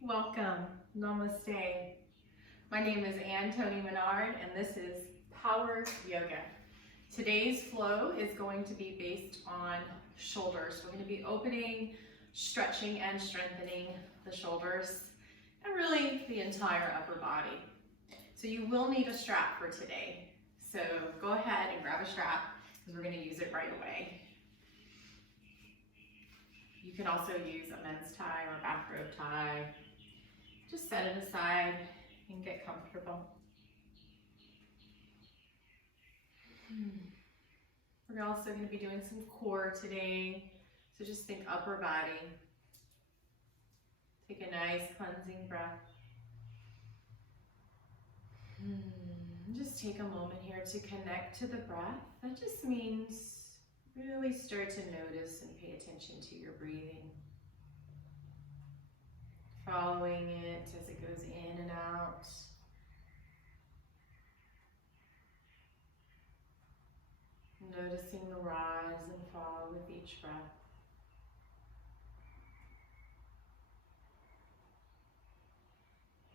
Welcome. Namaste. My name is Toni Minard, and this is Power Yoga. Today's flow is going to be based on shoulders. We're going to be opening, stretching, and strengthening the shoulders, and really the entire upper body. So you will need a strap for today. So go ahead and grab a strap, because we're going to use it right away. You can also use a men's tie or a bathrobe tie. Just set it aside and get comfortable. We're also going to be doing some core today. So just think upper body. Take a nice cleansing breath. Just take a moment here to connect to the breath. That just means really start to notice and pay attention to your breathing. Following it as it goes in and out. Noticing the rise and fall with each breath.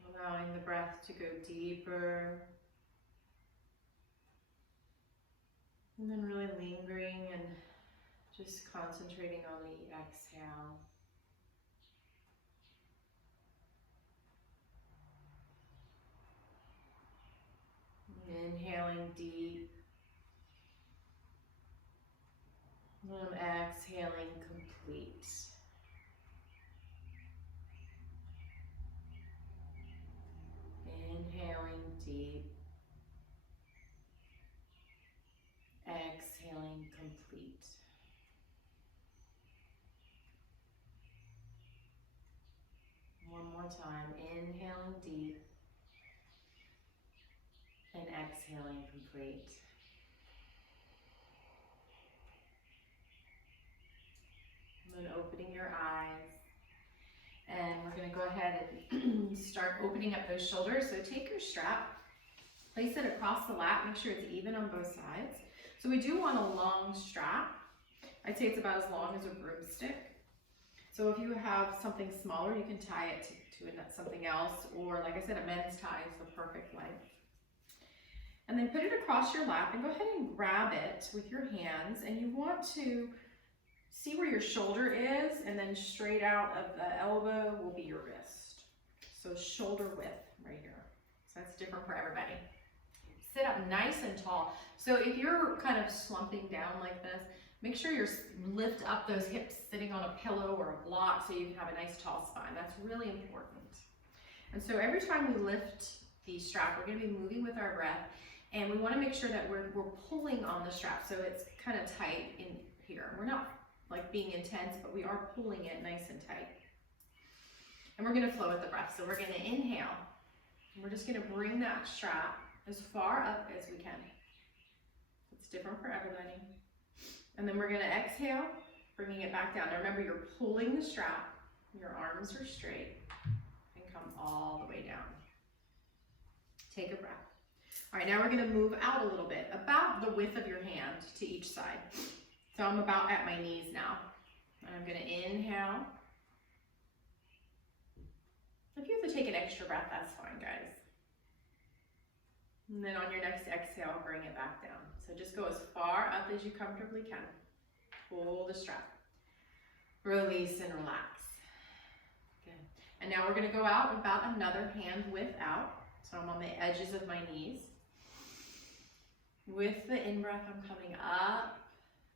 Allowing the breath to go deeper. And then really lingering and just concentrating on the exhale. Inhaling deep. And exhaling complete. Inhaling deep. Exhaling complete. One more time. Inhaling deep. And exhaling complete. And then opening your eyes. And we're going to go ahead and start opening up those shoulders. So take your strap, place it across the lap, make sure it's even on both sides. So we do want a long strap. I'd say it's about as long as a broomstick. So if you have something smaller, you can tie it to something else, or like I said, a men's tie is the perfect length. And then put it across your lap and go ahead and grab it with your hands, and you want to see where your shoulder is, and then straight out of the elbow will be your wrist. So shoulder width right here. So that's different for everybody. Sit up nice and tall. So if you're kind of slumping down like this, make sure you lift up those hips sitting on a pillow or a block so you can have a nice tall spine. That's really important. And so every time we lift the strap, we're going to be moving with our breath, and we want to make sure that we're pulling on the strap so it's kind of tight in here. We're not like being intense, but we are pulling it nice and tight. And we're going to flow with the breath. So we're going to inhale. And we're just going to bring that strap as far up as we can. It's different for everybody. And then we're going to exhale, bringing it back down. Now remember, you're pulling the strap. Your arms are straight and come all the way down. Take a breath. All right, now we're going to move out a little bit, about the width of your hand to each side. So I'm about at my knees now. And I'm going to inhale. If you have to take an extra breath, that's fine, guys. And then on your next exhale, bring it back down. So just go as far up as you comfortably can. Pull the strap. Release and relax. Good. And now we're going to go out about another hand width out. So I'm on the edges of my knees. With the in-breath, I'm coming up.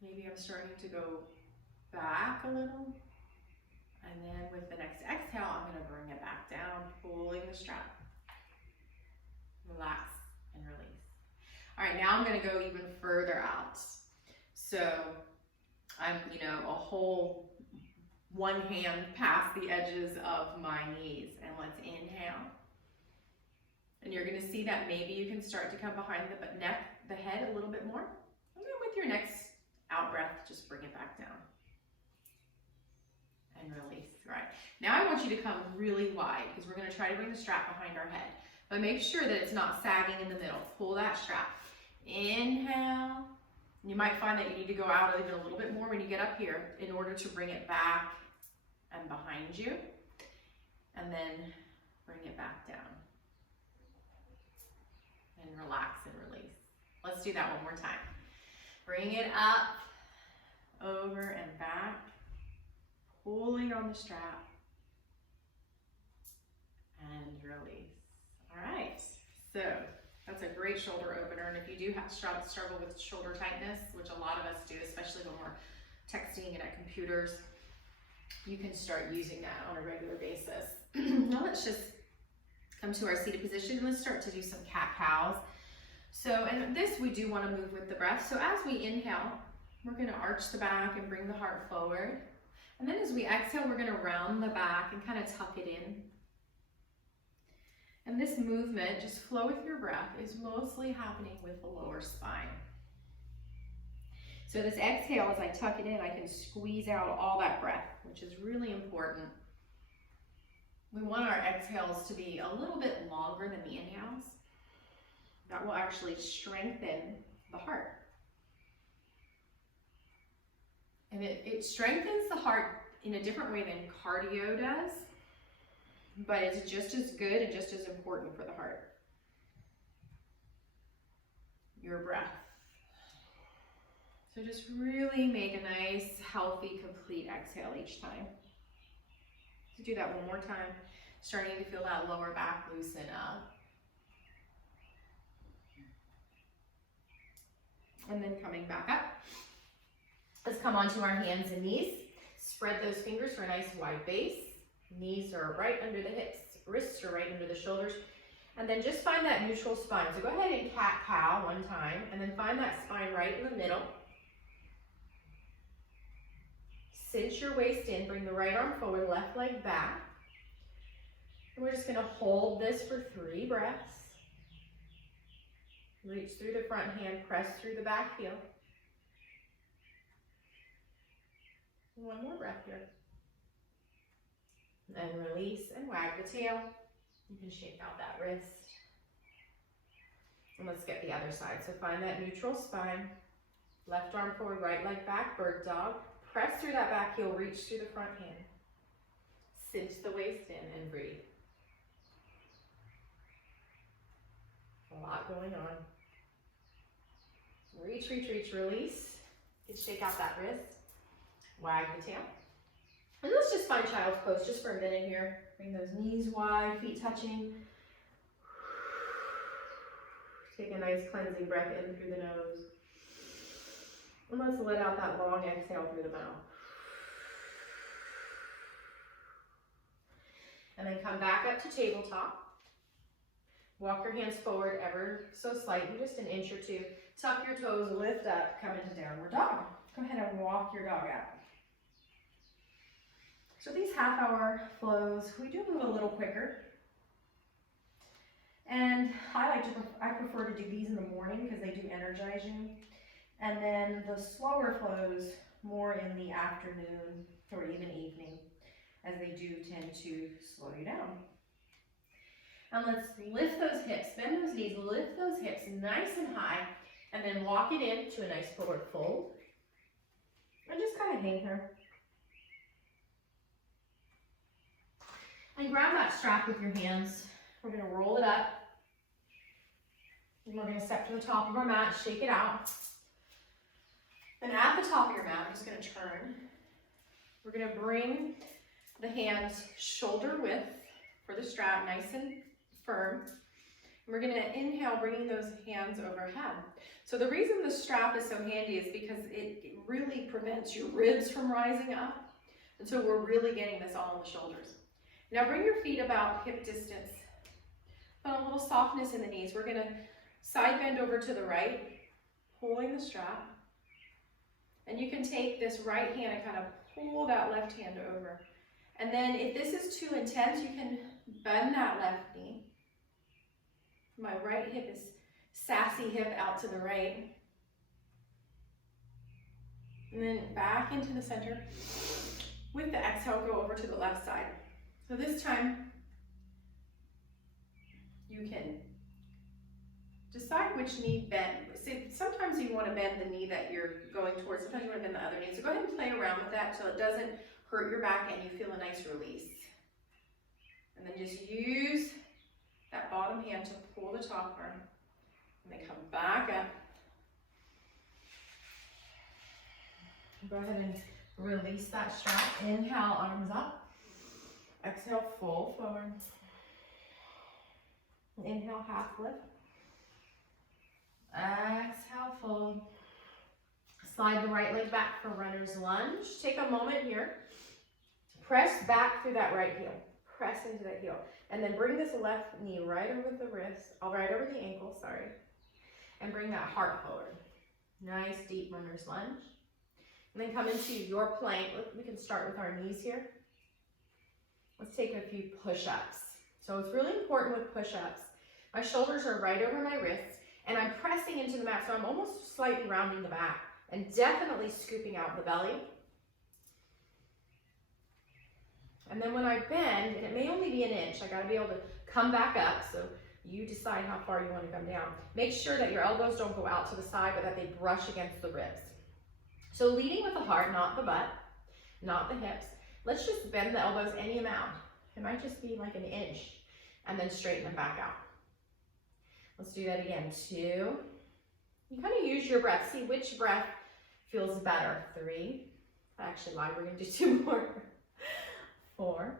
Maybe I'm starting to go back a little. And then with the next exhale, I'm going to bring it back down, pulling the strap. Relax and release. All right, now I'm going to go even further out. So I'm, a whole one hand past the edges of my knees. And let's inhale. And you're going to see that maybe you can start to come behind the head a little bit more. And then with your next out breath, just bring it back down. And release. All right. Now I want you to come really wide, because we're going to try to bring the strap behind our head. But make sure that it's not sagging in the middle. Pull that strap. Inhale. You might find that you need to go out even a little bit more when you get up here in order to bring it back and behind you. and then bring it back down. And relax and release. Let's do that one more time. Bring it up, over and back, pulling on the strap, and release. All right, so that's a great shoulder opener, and if you do have struggle with shoulder tightness, which a lot of us do, especially when we're texting and at computers, you can start using that on a regular basis. Now let's just come to our seated position. Let's start to do some cat-cows. So, and this we do want to move with the breath. So as we inhale, we're going to arch the back and bring the heart forward. And then as we exhale, we're going to round the back and kind of tuck it in. And this movement, just flow with your breath, is mostly happening with the lower spine. So this exhale, as I tuck it in, I can squeeze out all that breath, which is really important. We want our exhales to be a little bit longer than the inhales. That will actually strengthen the heart. And it strengthens the heart in a different way than cardio does, but it's just as good and just as important for the heart. Your breath. So just really make a nice, healthy, complete exhale each time. So do that one more time, starting to feel that lower back loosen up. And then coming back up. Let's come onto our hands and knees. Spread those fingers for a nice wide base. Knees are right under the hips, wrists are right under the shoulders. And then just find that neutral spine. So go ahead and cat-cow one time, and then find that spine right in the middle. Cinch your waist in, bring the right arm forward, left leg back. And we're just gonna hold this for 3 breaths. Reach through the front hand, press through the back heel. One more breath here. And release and wag the tail. You can shake out that wrist. And let's get the other side. So find that neutral spine. Left arm forward, right leg back, bird dog. Press through that back heel, reach through the front hand. Cinch the waist in and breathe. A lot going on. Reach, reach, reach, release. Just shake out that wrist. Wag the tail. And let's just find child's pose just for a minute here. Bring those knees wide, feet touching. Take a nice cleansing breath in through the nose. And let's let out that long exhale through the mouth. And then come back up to tabletop. Walk your hands forward ever so slightly, just an inch or two. Tuck your toes, lift up, come into downward dog. Go ahead and walk your dog out. So these half-hour flows, we do move a little quicker. And I prefer to do these in the morning because they do energize you. And then the slower flows more in the afternoon or even evening, as they do tend to slow you down. And let's lift those hips, bend those knees, lift those hips nice and high, and then walk it into a nice forward fold. And just kind of hang here. And grab that strap with your hands. We're going to roll it up. And we're going to step to the top of our mat, shake it out. Then at the top of your mat, I'm just going to turn. We're going to bring the hands shoulder width for the strap, nice and firm. And we're going to inhale, bringing those hands overhead. So the reason the strap is so handy is because it really prevents your ribs from rising up. And so we're really getting this all in the shoulders. Now bring your feet about hip distance. Put a little softness in the knees. We're going to side bend over to the right, pulling the strap. And you can take this right hand and kind of pull that left hand over. And then if this is too intense, you can bend that left knee. My right hip is sassy hip out to the right. And then back into the center. With the exhale, go over to the left side. So this time, you can decide which knee bend. Sometimes you want to bend the knee that you're going towards. Sometimes you want to bend the other knee. So go ahead and play around with that so it doesn't hurt your back and you feel a nice release. just use that bottom hand to pull the top arm. And then come back up. Go ahead and release that strap. Inhale, arms up. Exhale, fold forward. Inhale, half lift. Exhale, fold. Slide the right leg back for runner's lunge. Take a moment here. Press back through that right heel. Press into that heel. And then bring this left knee right over the wrist, right over the ankle, sorry. And bring that heart forward. Nice deep runner's lunge. And then come into your plank. We can start with our knees here. Let's take a few push-ups. So it's really important with push-ups. My shoulders are right over my wrists, and I'm pressing into the mat, so I'm almost slightly rounding the back, and definitely scooping out the belly. And then when I bend, and it may only be an inch, I gotta be able to come back up, so you decide how far you want to come down. Make sure that your elbows don't go out to the side, but that they brush against the ribs. So leading with the heart, not the butt, not the hips. Let's just bend the elbows any amount. It might just be like an inch, and then straighten them back out. Let's do that again. 2. You kind of use your breath. See which breath feels better. 3. I actually lied. We're going to do 2 more. 4.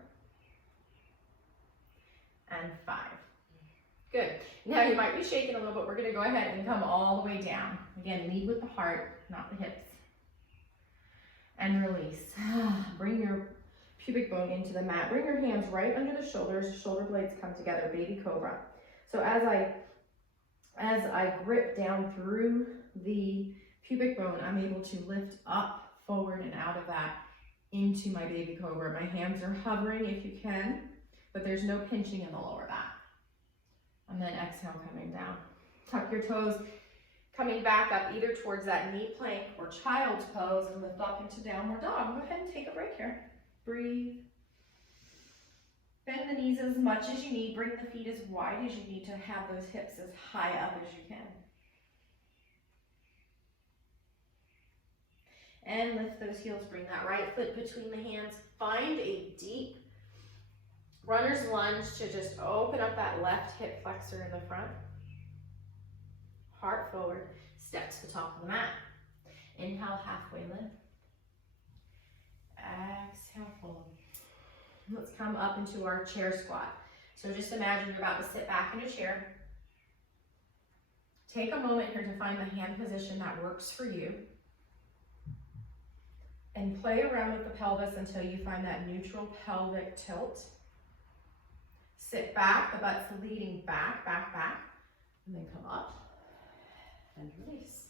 And 5. Good. Now you might be shaking a little bit. We're going to go ahead and come all the way down. Again, lead with the heart, not the hips. And release. Bring your pubic bone into the mat. Bring your hands right under the shoulders. Shoulder blades come together. Baby cobra. So as I grip down through the pubic bone, I'm able to lift up, forward, and out of that into my baby cobra. My hands are hovering if you can, but there's no pinching in the lower back. And then exhale, coming down. Tuck your toes, coming back up either towards that knee plank or child's pose, and lift up into downward dog. Go ahead and take a break here. Breathe. Bend the knees as much as you need. Bring the feet as wide as you need to have those hips as high up as you can. And lift those heels. Bring that right foot between the hands. Find a deep runner's lunge to just open up that left hip flexor in the front. Heart forward. Step to the top of the mat. Inhale, halfway lift. Exhale, fold. Let's come up into our chair squat. So just imagine you're about to sit back in a chair. Take a moment here to find the hand position that works for you. And play around with the pelvis until you find that neutral pelvic tilt. Sit back, the butt's leading back, back, back. And then come up and release.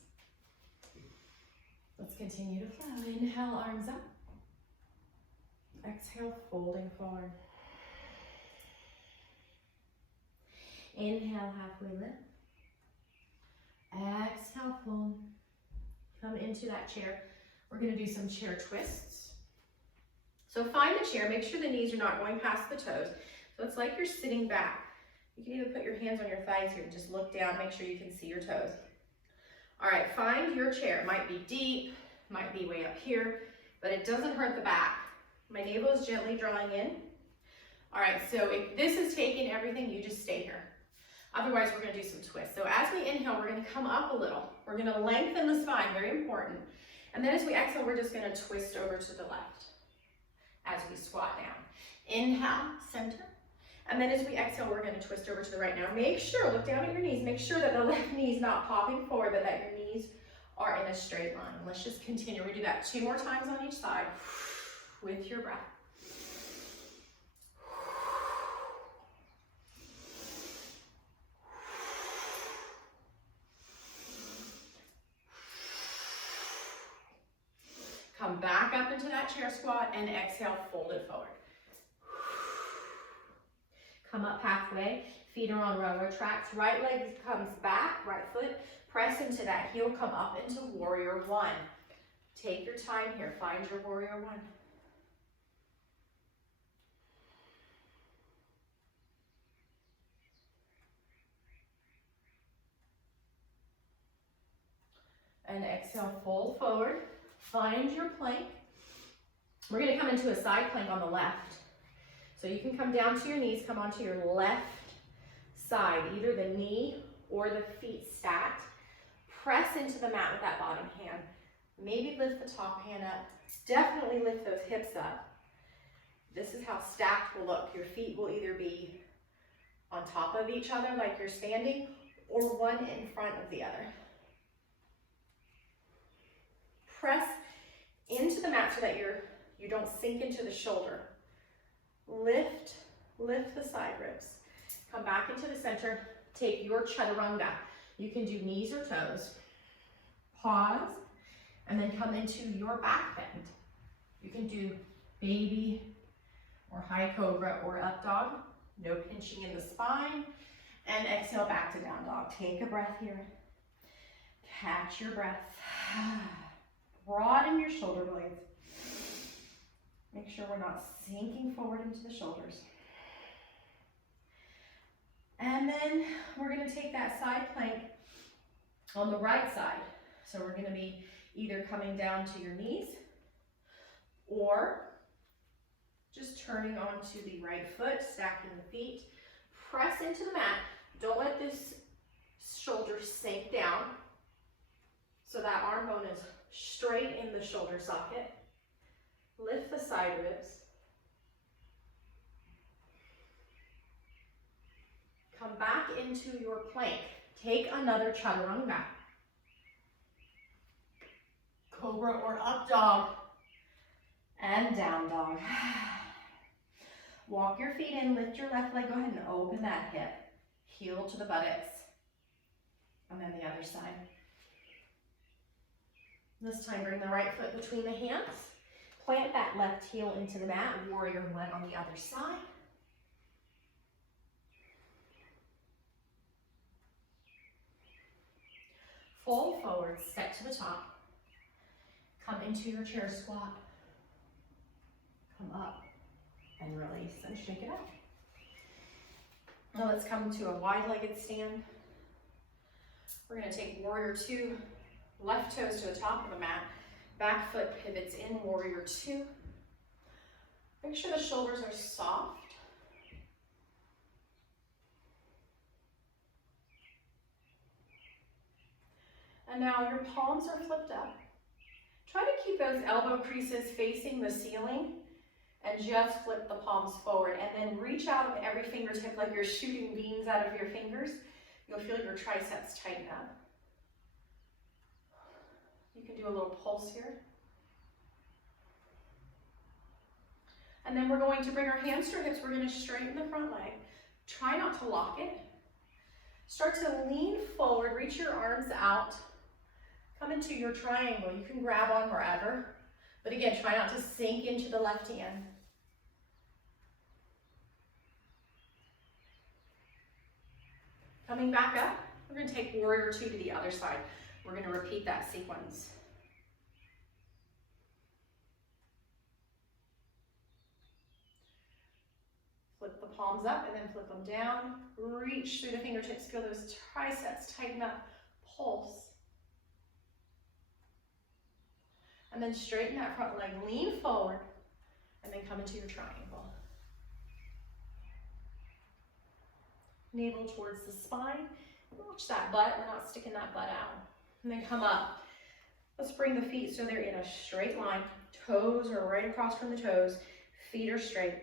Let's continue to flow. Inhale, arms up. Exhale, folding forward. Inhale, halfway lift. Exhale, fold. Come into that chair. We're going to do some chair twists. So find the chair. Make sure the knees are not going past the toes. So it's like you're sitting back. You can even put your hands on your thighs here and just look down. Make sure you can see your toes. All right, find your chair. It might be deep, might be way up here, but it doesn't hurt the back. My navel is gently drawing in. All right, so if this is taking everything, you just stay here. Otherwise, we're gonna do some twists. So as we inhale, we're gonna come up a little. We're gonna lengthen the spine, very important. And then as we exhale, we're just gonna twist over to the left as we squat down. Inhale, center. And then as we exhale, we're gonna twist over to the right. Now make sure, look down at your knees, make sure that the left knee is not popping forward, but that your knees are in a straight line. Let's just continue. We do that 2 more times on each side with your breath. Come back up into that chair squat and exhale, fold it forward. Come up halfway, feet are on railroad tracks. Right leg comes back, right foot, press into that heel, come up into warrior 1. Take your time here, find your warrior 1. And exhale, fold forward. Find your plank. We're going to come into a side plank on the left. So you can come down to your knees, come onto your left side, either the knee or the feet stacked. Press into the mat with that bottom hand. Maybe lift the top hand up. Definitely lift those hips up. This is how stacked will look. Your feet will either be on top of each other like you're standing, or one in front of the other. Press into the mat so that you don't sink into the shoulder. Lift the side ribs. Come back into the center. Take your chaturanga. You can do knees or toes. Pause, and then come into your back bend. You can do baby or high cobra or up dog. No pinching in the spine. And exhale back to down dog. Take a breath here. Catch your breath. Broaden your shoulder blades. Make sure we're not sinking forward into the shoulders. And then we're going to take that side plank on the right side. So we're going to be either coming down to your knees or just turning onto the right foot, stacking the feet. Press into the mat. Don't let this shoulder sink down. So that arm bone is straight in the shoulder socket. Lift the side ribs. Come back into your plank. Take another chaturanga. Cobra or up dog. And down dog. Walk your feet in, lift your left leg. Go ahead and open that hip. Heel to the buttocks. And then the other side. This time, bring the right foot between the hands. Plant that left heel into the mat. Warrior one on the other side. Fold forward, step to the top. Come into your chair squat. Come up and release and shake it out. Now let's come to a wide-legged stand. We're going to take warrior two, left toes to the top of the mat. Back foot pivots in, warrior two. Make sure the shoulders are soft. And now your palms are flipped up. Try to keep those elbow creases facing the ceiling and just flip the palms forward. And then reach out with every fingertip like you're shooting beams out of your fingers. You'll feel your triceps tighten up. You can do a little pulse here. And then we're going to bring our hands to our hips. We're going to straighten the front leg. Try not to lock it. Start to lean forward, reach your arms out. Come into your triangle. You can grab on wherever. But again, try not to sink into the left hand. Coming back up, we're going to take warrior two to the other side. We're going to repeat that sequence. Flip the palms up and then flip them down. Reach through the fingertips. Feel those triceps tighten up. Pulse. And then straighten that front leg. Lean forward. And then come into your triangle. Navel towards the spine. Watch that butt. We're not sticking that butt out. And then come up. Let's bring the feet so they're in a straight line. Toes are right across from the toes. Feet are straight.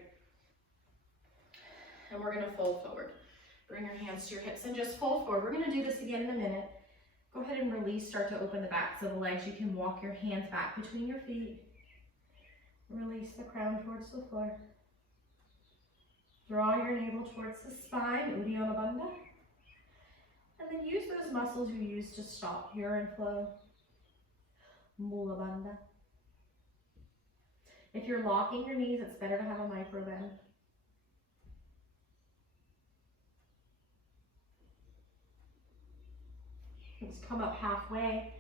And we're going to fold forward. Bring your hands to your hips and just fold forward. We're going to do this again in a minute. Go ahead and release. Start to open the backs of the legs. You can walk your hands back between your feet. Release the crown towards the floor. Draw your navel towards the spine, Uddiyana Bandha. And then use those muscles you use to stop urine flow, Mula Bandha. If you're locking your knees, it's better to have a micro bend. Let's come up halfway.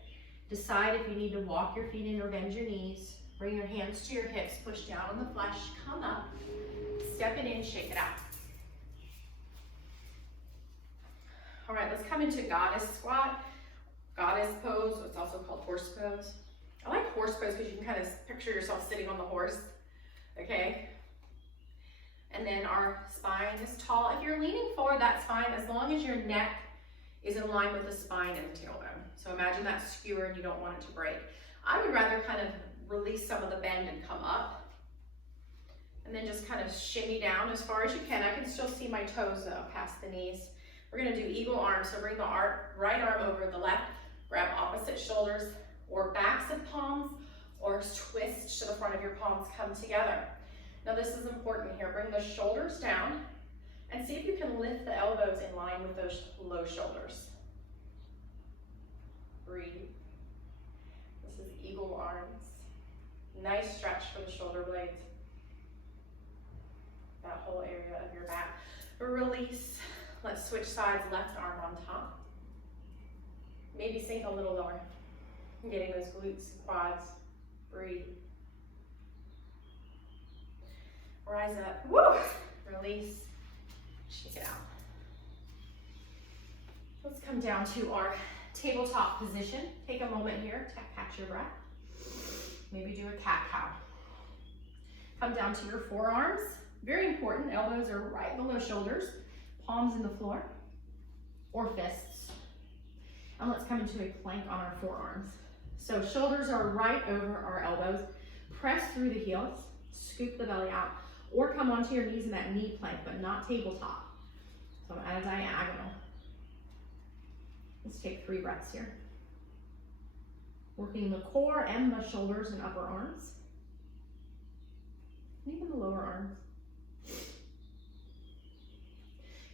Decide if you need to walk your feet in or bend your knees. Bring your hands to your hips, push down on the flesh, come up, step it in, shake it out. All right, let's come into goddess squat, goddess pose. It's also called horse pose. I like horse pose because you can kind of picture yourself sitting on the horse, okay? And then our spine is tall. If you're leaning forward, that's fine, as long as your neck is in line with the spine and the tailbone. So imagine that skewer and you don't want it to break. I would rather kind of release some of the bend and come up. And then just kind of shimmy down as far as you can. I can still see my toes though, past the knees. We're gonna do eagle arms. So bring the right arm over the left, grab opposite shoulders or backs of palms, or twist to the front of your palms, come together. Now this is important here. Bring the shoulders down and see if you can lift the elbows in line with those low shoulders. Breathe. This is eagle arms. Nice stretch for the shoulder blades. That whole area of your back. Release. Let's switch sides. Left arm on top. Maybe sink a little lower. Getting those glutes, quads. Breathe. Rise up. Woo! Release. Shake it out. Let's come down to our tabletop position. Take a moment here to catch your breath. Maybe do a cat-cow. Come down to your forearms. Very important. Elbows are right below shoulders. Palms in the floor or fists. And let's come into a plank on our forearms. So shoulders are right over our elbows. Press through the heels. Scoop the belly out. Or come onto your knees in that knee plank, but not tabletop. So I'm at a diagonal. Let's take 3 breaths here. Working the core and the shoulders and upper arms. And even the lower arms.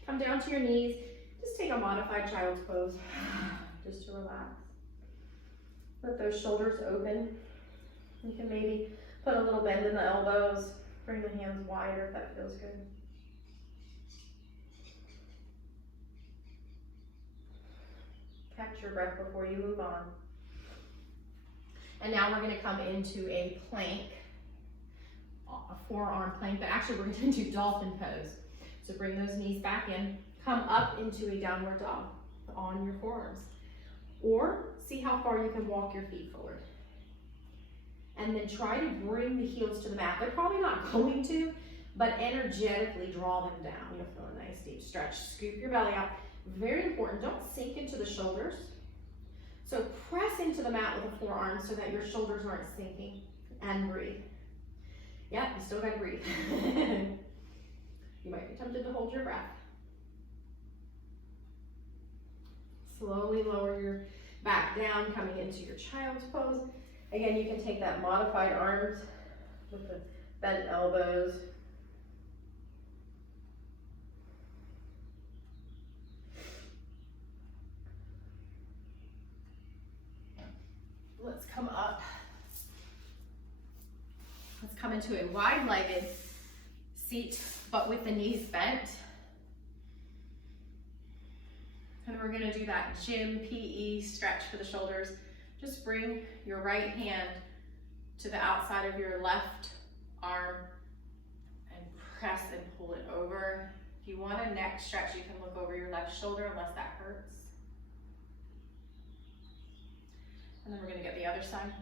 Come down to your knees. Just take a modified child's pose. Just to relax. Let those shoulders open. You can maybe put a little bend in the elbows. Bring the hands wider if that feels good. Catch your breath before you move on. And now we're going to come into a plank, a forearm plank, but actually we're going to do dolphin pose. So bring those knees back in, come up into a downward dog on your forearms. Or see how far you can walk your feet forward. And then try to bring the heels to the mat. They're probably not going to, but energetically draw them down. You'll feel a nice deep stretch. Scoop your belly out. Very important, don't sink into the shoulders. So press into the mat with the forearms so that your shoulders aren't sinking, and breathe. Yeah, you still gotta breathe. You might be tempted to hold your breath. Slowly lower your back down, coming into your child's pose. Again, you can take that modified arms with the bent elbows. Let's come up. Let's come into a wide-legged seat, but with the knees bent. And we're gonna do that gym PE stretch for the shoulders. Just bring your right hand to the outside of your left arm and press and pull it over. If you want a neck stretch, you can look over your left shoulder unless that hurts. And then we're gonna get the other side.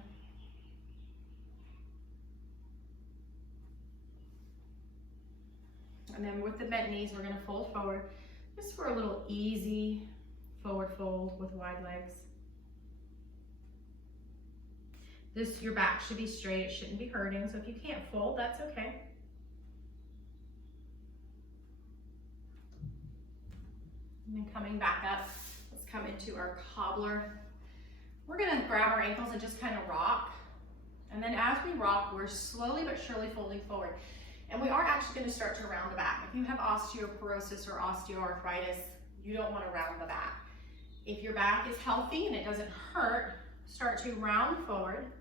And then with the bent knees, we're gonna fold forward just for a little easy forward fold with wide legs. Your back should be straight, it shouldn't be hurting, so if you can't fold, that's okay. And then coming back up, let's come into our cobbler. We're gonna grab our ankles and just kind of rock. And then as we rock, we're slowly but surely folding forward. And we are actually gonna start to round the back. If you have osteoporosis or osteoarthritis, you don't wanna round the back. If your back is healthy and it doesn't hurt, start to round forward.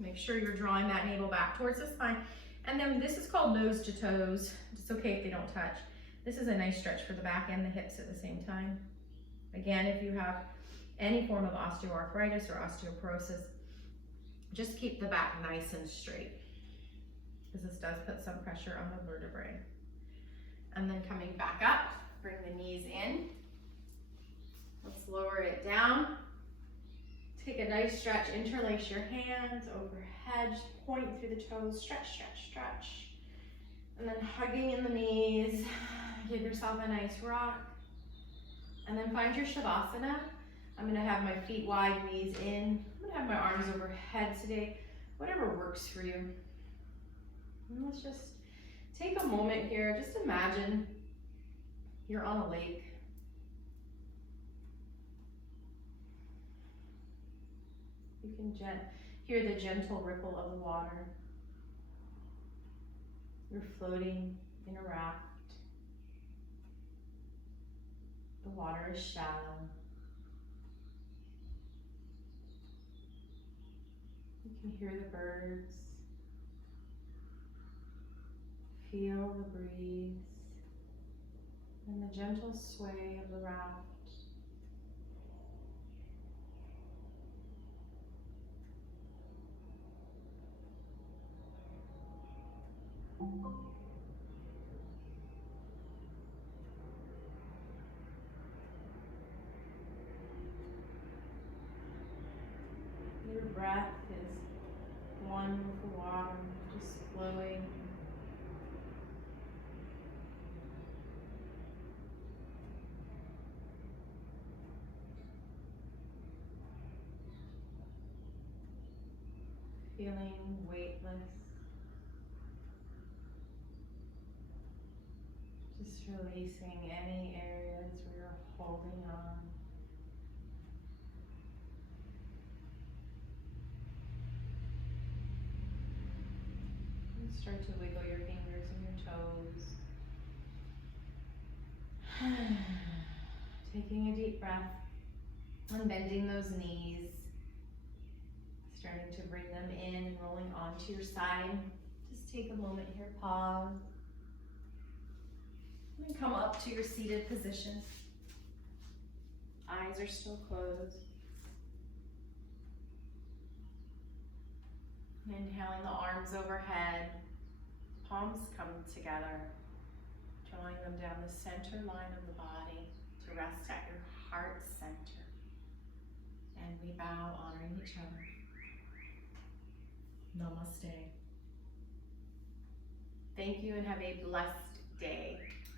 Make sure you're drawing that navel back towards the spine. And then this is called nose to toes. It's okay if they don't touch. This is a nice stretch for the back and the hips at the same time. Again, if you have any form of osteoarthritis or osteoporosis, just keep the back nice and straight, because this does put some pressure on the vertebrae. And then coming back up, bring the knees in. Let's lower it down. Take a nice stretch, interlace your hands overhead, point through the toes, stretch, stretch, stretch. And then hugging in the knees, give yourself a nice rock. And then find your Shavasana. I'm gonna have my feet wide, knees in. I'm gonna have my arms overhead today, whatever works for you. And let's just take a moment here. Just imagine you're on a lake. You can hear the gentle ripple of the water. You're floating in a raft. The water is shallow. You can hear the birds. Feel the breeze and the gentle sway of the raft. Your breath is one with the water, just flowing. Feeling weightless. Just releasing any areas where you're holding on. And start to wiggle your fingers and your toes. Taking a deep breath and bending those knees. Starting to bring them in and rolling onto your side. Just take a moment here, pause. And come up to your seated position. Eyes are still closed. Inhaling the arms overhead. Palms come together. Drawing them down the center line of the body to rest at your heart center. And we bow, honoring each other. Namaste. Thank you and have a blessed day.